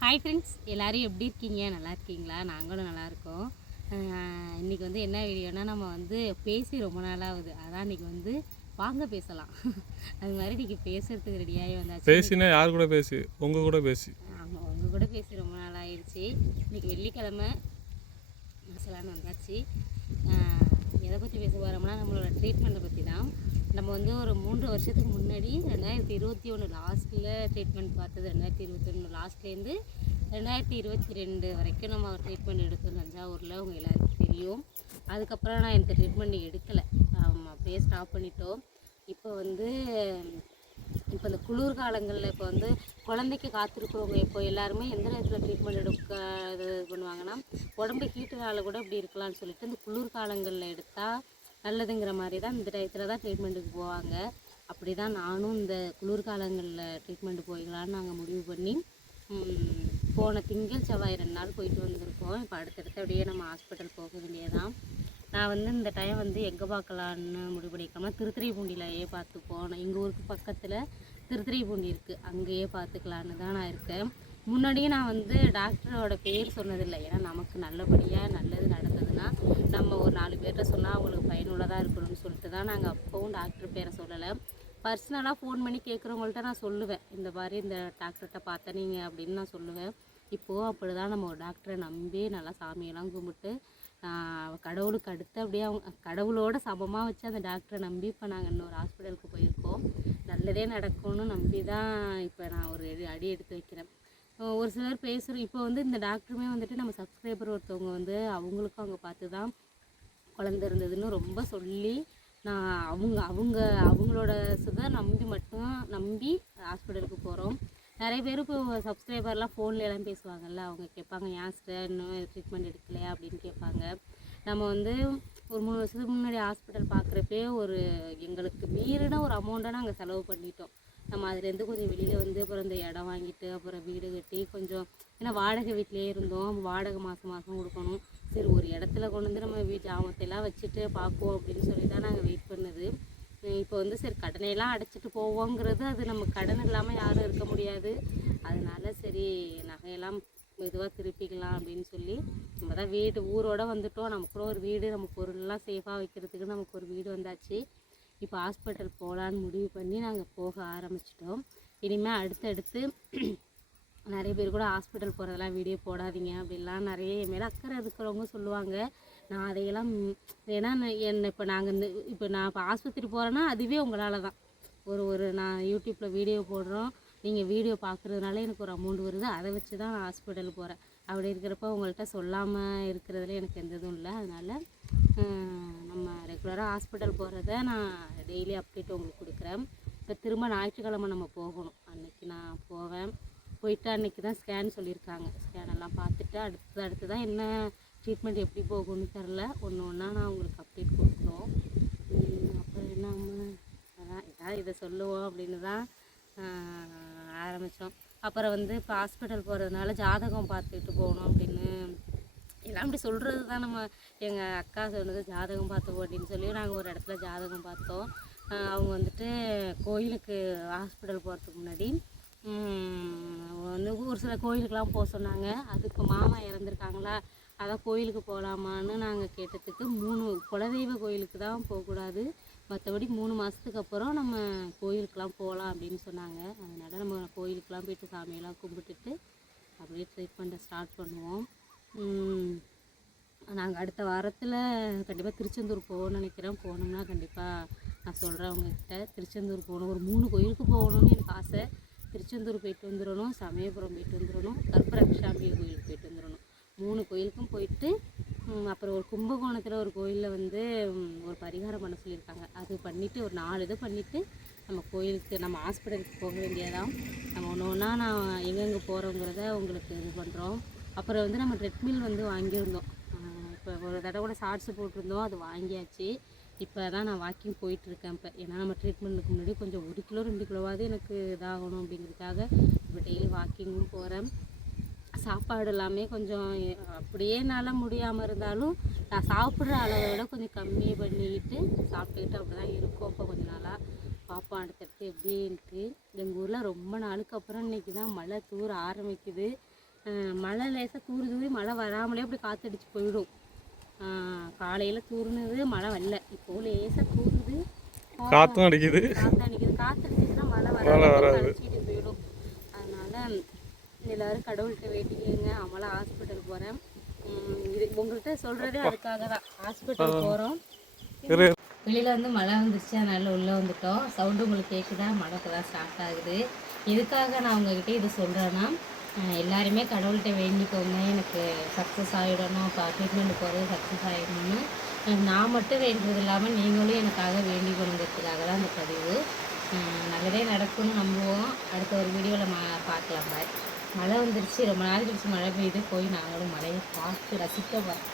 Hi friends எல்லாரும் எப்படி இருக்கீங்க? நல்லா இருக்கீங்களா? நாங்களும் நல்லா இருக்கோம். ஆஹ் இன்னைக்கு வந்து என்ன வீடியோனா நம்ம வந்து பேசி ரொம்ப நாளாகுது அதான் இன்னைக்கு வந்து வாங்க பேசலாம். அது மாதிரி இன்னைக்கு பேசுறதுக்கு ரெடியாகி வந்தாச்சு. பேசினா யார் கூட பேசி? உங்க கூட பேசி. ஆமாம் உங்கள் கூட பேசி ரொம்ப நாள் ஆயிடுச்சு இன்னைக்கு வெள்ளிக்கிழமை பேசலான்னு வந்தாச்சு. எதை பற்றி பேச போகிறோம்னா நம்மளோட ட்ரீட்மெண்ட்டை பற்றி தான் நம்ம வந்து ஒரு மூன்று வருஷத்துக்கு முன்னாடி ரெண்டாயிரத்தி இருபத்தி ஒன்று லாஸ்ட்டில் ட்ரீட்மெண்ட் பார்த்தது ரெண்டாயிரத்தி இருபத்தி ஒன்று லாஸ்ட்லேருந்து ரெண்டாயிரத்தி இருபத்தி ரெண்டு வரைக்கும் நம்ம ட்ரீட்மெண்ட் எடுத்தோம் தஞ்சாவூரில். உங்கள் எல்லாருக்கும் தெரியும். அதுக்கப்புறம் நான் எனக்கு ட்ரீட்மெண்ட் எடுக்கலை. ஆமாம் அப்படியே ஸ்டாப் பண்ணிட்டோம். இப்போ வந்து இப்போ இந்த குளிர் காலங்களில் இப்போ வந்து குழந்தைக்கு காத்திருக்கிறவங்க இப்போ எல்லாருமே எந்த நேரத்தில் ட்ரீட்மெண்ட் எடுக்க இது பண்ணுவாங்கன்னா உடம்பு ஹீட்டுனால கூட இப்படி இருக்கலாம்னு சொல்லிட்டு இந்த குளிர் காலங்களில் எடுத்தால் நல்லதுங்கிற மாதிரி தான் இந்த டயத்தில் தான் ட்ரீட்மெண்ட்டுக்கு போவாங்க. அப்படி தான் நானும் இந்த குளிர்காலங்களில் ட்ரீட்மெண்ட் போய்கலான்னு நாங்கள் முடிவு பண்ணி போன திங்கள் செவ்வாய் ரெண்டு நாள் போயிட்டு வந்திருக்கோம். இப்போ அடுத்தடுத்து அப்படியே நம்ம ஹாஸ்பிட்டல் போக வேண்டியதான் நான் வந்து இந்த டைம் வந்து எங்கே பார்க்கலான்னு முடிவு பண்ணிக்காமல் திருத்துறைப்பூண்டியிலேயே பார்த்து போனேன் எங்கள் ஊருக்கு பக்கத்தில் திருத்துறைப்பூண்டி இருக்குது அங்கேயே பார்த்துக்கலான்னு தான் நான் இருக்கேன். முன்னாடியே நான் வந்து டாக்டரோட பேர் சொன்னதில்லை. ஏன்னா நமக்கு நல்லபடியாக நல்லது நடந்ததுன்னா நம்ம ஒரு நாலு பேர்கிட்ட சொன்னால் அவங்களுக்கு பயனுள்ளதாக இருக்கணும்னு சொல்லிட்டு தான் நாங்கள் அப்போவும் டாக்டர் பேரை சொல்லலை. பர்சனலாக ஃபோன் பண்ணி கேட்குறவங்கள்ட்ட நான் சொல்லுவேன். இந்த மாதிரி இந்த டாக்டர்கிட்ட பார்த்தேன் நீங்கள் அப்படின்னு நான் சொல்லுவேன். இப்போது அப்படி தான் நம்ம ஒரு டாக்டரை நம்பி நல்லா சாமியெல்லாம் கும்பிட்டு கடவுளுக்கு அடுத்து அப்படியே அவங்க கடவுளோட சமமாக வச்சு அந்த டாக்டரை நம்பி இப்போ நாங்கள் இன்னொரு ஹாஸ்பிட்டலுக்கு போயிருக்கோம். நல்லதே நடக்கும்னு நம்பி தான் இப்போ நான் ஒரு அடி எடுத்து வைக்கிறேன். ஒரு சிலர் பேசுகிறோம் இப்போ வந்து இந்த டாக்டருமே வந்துட்டு நம்ம சப்ஸ்கிரைபர் ஒருத்தவங்க வந்து அவங்களுக்கும் அவங்க பார்த்து தான் குழந்த இருந்ததுன்னு ரொம்ப சொல்லி நான் அவங்க அவங்க அவங்களோட சுதை நம்பி மட்டும் நம்பி ஹாஸ்பிட்டலுக்கு போகிறோம் நிறைய பேர் இப்போ சப்ஸ்கிரைபர்லாம் ஃபோன்ல எல்லாம் பேசுவாங்கல்ல அவங்க கேட்பாங்க ஏன் சிஸ்டர் இன்னும் ட்ரீட்மெண்ட் எடுக்கலையா? அப்படின்னு கேட்பாங்க. நம்ம வந்து ஒரு மூணு வருஷத்துக்கு முன்னாடி ஹாஸ்பிட்டல் பார்க்குறப்பே ஒரு எங்களுக்கு மீறின ஒரு அமௌண்ட்டை நாங்கள் செலவு பண்ணிட்டோம். நம்ம அதுலேருந்து கொஞ்சம் வெளியில் வந்து அப்புறம் இந்த இடம் வாங்கிட்டு அப்புறம் வீடு கட்டி கொஞ்சம் ஏன்னா வாடகை வீட்டிலேயே இருந்தோம். வாடகை மாதம் மாதம் கொடுக்கணும். சரி ஒரு இடத்துல கொண்டு வந்து நம்ம வீட்டு ஆமத்தையெல்லாம் வச்சுட்டு பார்ப்போம் அப்படின்னு சொல்லி தான் நாங்கள் வெயிட் பண்ணது. இப்போ வந்து சரி கடனையெல்லாம் அடைச்சிட்டு போவோங்கிறது அது நம்ம கடன் இல்லாமல் யாரும் இருக்க முடியாது. அதனால சரி நகையெல்லாம் மெதுவாக திருப்பிக்கலாம் அப்படின்னு சொல்லி நம்ம தான் வீடு ஊரோட வந்துட்டோம். நமக்குள்ள ஒரு வீடு நம்ம பொருள்லாம் சேஃபாக வைக்கிறதுக்கு நமக்கு ஒரு வீடு வந்தாச்சு. இப்போ ஹாஸ்பிட்டல் போகலான்னு முடிவு பண்ணி நாங்கள் போக ஆரம்பிச்சிட்டோம். இனிமேல் அடுத்தடுத்து நிறைய பேர் கூட ஹாஸ்பிட்டல் போகிறதெல்லாம் வீடியோ போடாதீங்க அப்படிலாம் நிறைய என் மேலே அக்கறை இருக்கிறவங்க சொல்லுவாங்க. நான் அதையெல்லாம் ஏன்னா நான் என்ன இப்போ நாங்கள் இந்த இப்போ நான் இப்போ ஆஸ்பத்திரி போகிறேன்னா அதுவே உங்களால் தான். ஒரு ஒரு நான் யூடியூப்பில் வீடியோ போடுறோம். நீங்கள் வீடியோ பார்க்குறதுனால எனக்கு ஒரு அமௌண்ட் வருது. அதை வச்சு தான் நான் ஹாஸ்பிட்டல் போகிறேன் அப்படி இருக்கிறப்ப உங்கள்கிட்ட சொல்லாமல் இருக்கிறதுல எனக்கு எந்த இதுவும் இல்லை. அதனால் நம்ம ரெகுலராக ஹாஸ்பிட்டல் போகிறத நான் டெய்லி அப்டேட் உங்களுக்கு கொடுக்குறேன். இப்போ திரும்ப ஞாயிற்றுக்கிழமை நம்ம போகணும். அன்றைக்கி நான் போவேன். போயிட்டு அன்றைக்கி தான் ஸ்கேன் சொல்லியிருக்காங்க. ஸ்கேன் எல்லாம் பார்த்துட்டு அடுத்து அடுத்து தான் என்ன ட்ரீட்மெண்ட் எப்படி போகும்னு தெரில ஒன்று ஒன்றா நான் உங்களுக்கு அப்டேட் கொடுக்குறோம். அப்புறம் என்ன அதான் இதான் இதை சொல்லுவோம் அப்படின்னு தான் ஆரம்பித்தோம் அப்புறம் வந்து இப்போ ஹாஸ்பிட்டல் போகிறதுனால ஜாதகம் பார்த்துட்டு போகணும் அப்படின்னு எல்லாம் அப்படி சொல்கிறது தான் நம்ம எங்கள் அக்கா சொன்னது ஜாதகம் பார்த்தோம் அப்படின்னு சொல்லி நாங்கள் ஒரு இடத்துல ஜாதகம் பார்த்தோம். அவங்க வந்துட்டு கோயிலுக்கு ஹாஸ்பிட்டல் போகிறதுக்கு முன்னாடி வந்து ஒரு சில கோயிலுக்கெலாம் போக சொன்னாங்க. அதுக்கு மாமா இறந்துருக்காங்களா அதான் கோயிலுக்கு போகலாமான்னு நாங்கள் கேட்டதுக்கு மூணு குலதெய்வ கோயிலுக்கு தான் போகக்கூடாது. மற்றபடி மூணு மாதத்துக்கு அப்புறம் நம்ம கோயிலுக்கெலாம் போகலாம் அப்படின்னு சொன்னாங்க. அதனால் நம்ம கோயிலுக்கெலாம் போயிட்டு சாமியெல்லாம் கும்பிட்டுட்டு அப்படியே ட்ரீட்மெண்ட்டை ஸ்டார்ட் பண்ணுவோம். நாங்கள் அடுத்த வாரத்தில் கண்டிப்பாக திருச்செந்தூர் போகணும்னு நினைக்கிறேன். போனோம்னா கண்டிப்பாக நான் சொல்கிறேன் அவங்கக்கிட்ட திருச்செந்தூர் போகணும். ஒரு மூணு கோயிலுக்கு போகணும்னு எனக்கு ஆசை. திருச்செந்தூர் போயிட்டு வந்துடணும். சமயபுரம் போயிட்டு வந்துடணும். கற்பரக்ஷாம்பிகை கோயிலுக்கு போயிட்டு வந்துடணும். மூணு கோயிலுக்கும் போயிட்டு அப்புறம் ஒரு கும்பகோணத்தில் ஒரு கோயிலில் வந்து ஒரு பரிகாரம் பண்ண சொல்லியிருக்காங்க. அது பண்ணிவிட்டு ஒரு நாலு இது பண்ணிவிட்டு நம்ம கோயிலுக்கு நம்ம ஹாஸ்பிட்டலுக்கு போக வேண்டியதான் நம்ம ஒன்று ஒன்றா நான் எங்கெங்கே போகிறோங்கிறத உங்களுக்கு இது பண்ணுறோம் அப்புறம் வந்து நம்ம ட்ரெட்மில் வந்து வாங்கியிருந்தோம். இப்போ ஒரு தடவை கூட ஷார்ட்ஸ் போட்டிருந்தோம் அது வாங்கியாச்சு. இப்போ தான் நான் வாக்கிங் போயிட்டுருக்கேன் இப்போ. ஏன்னா நம்ம ட்ரீட்மெண்ட்டுக்கு முன்னாடி கொஞ்சம் ஒரு கிலோ ரெண்டு கிலோவாவது எனக்கு இதாகணும் அப்படிங்கிறதுக்காக இப்போ டெய்லி வாக்கிங்கும் போகிறேன் சாப்பாடு எல்லாமே கொஞ்சம் அப்படியே என்னால் முடியாமல் இருந்தாலும் நான் சாப்பிட்ற அளவை விட கொஞ்சம் கம்மி பண்ணிக்கிட்டு சாப்பிட்டுக்கிட்டு அப்படி தான் இருக்கோம். இப்போ கொஞ்ச நாளாக பார்ப்போம் அடுத்தடுத்து எப்படின்ட்டு. எங்கள் ஊரில் ரொம்ப நாளுக்கு அப்புறம் இன்னைக்கு தான் மழை தூர ஆரம்பிக்குது. மழை லேசாக தூரி தூரி மழை வராமலே அப்படி காற்றடிச்சு போயிடும். காலையில் தூறுனது மழை வரல. இப்போ லேசாக தூறுது. காற்றும் அடிக்குது. காற்று அடிக்குது. காற்று அடிச்சுன்னா மழை வராது. வராது. போயிடும். அதனால் எல்லாரும் கடவுள்கிட்ட வேண்டிக்கங்க. அம்மலாம் ஹாஸ்பிட்டல் போகிறேன் இது உங்கள்கிட்ட சொல்கிறதே அதுக்காக தான். ஹாஸ்பிட்டல் போகிறோம் வெளியில் வந்து மழை வந்துருச்சு. அதனால உள்ளே வந்துட்டோம். சவுண்டு உங்களுக்கு கேட்குதா மழை இப்போ தான் ஸ்டார்ட் ஆகுது. எதுக்காக நான் உங்ககிட்ட இது சொல்கிறேன்னா எல்லாருமே கடவுள்கிட்ட வேண்டிக்கோங்க. எனக்கு சக்ஸஸ் ஆகிடணும் இப்போ ட்ரீட்மெண்ட் போகிறது சக்ஸஸ் ஆகிடணும்னு நான் மட்டும் வேண்டுறது இல்லாமல் நீங்களும் எனக்காக வேண்டிக்கணுங்கிறதுக்காக தான் இந்த பதிவு. நல்லதே நடக்கும்னு நம்புவோம். அடுத்த ஒரு வீடியோவில் மா பார்க்கலாம். பாய். மழை வந்துருச்சு. ரொம்ப நாள் கழிச்சு மழை பெய்யுது. போய் நாங்களும் மழையை பார்த்து ரசிக்க போகிறோம்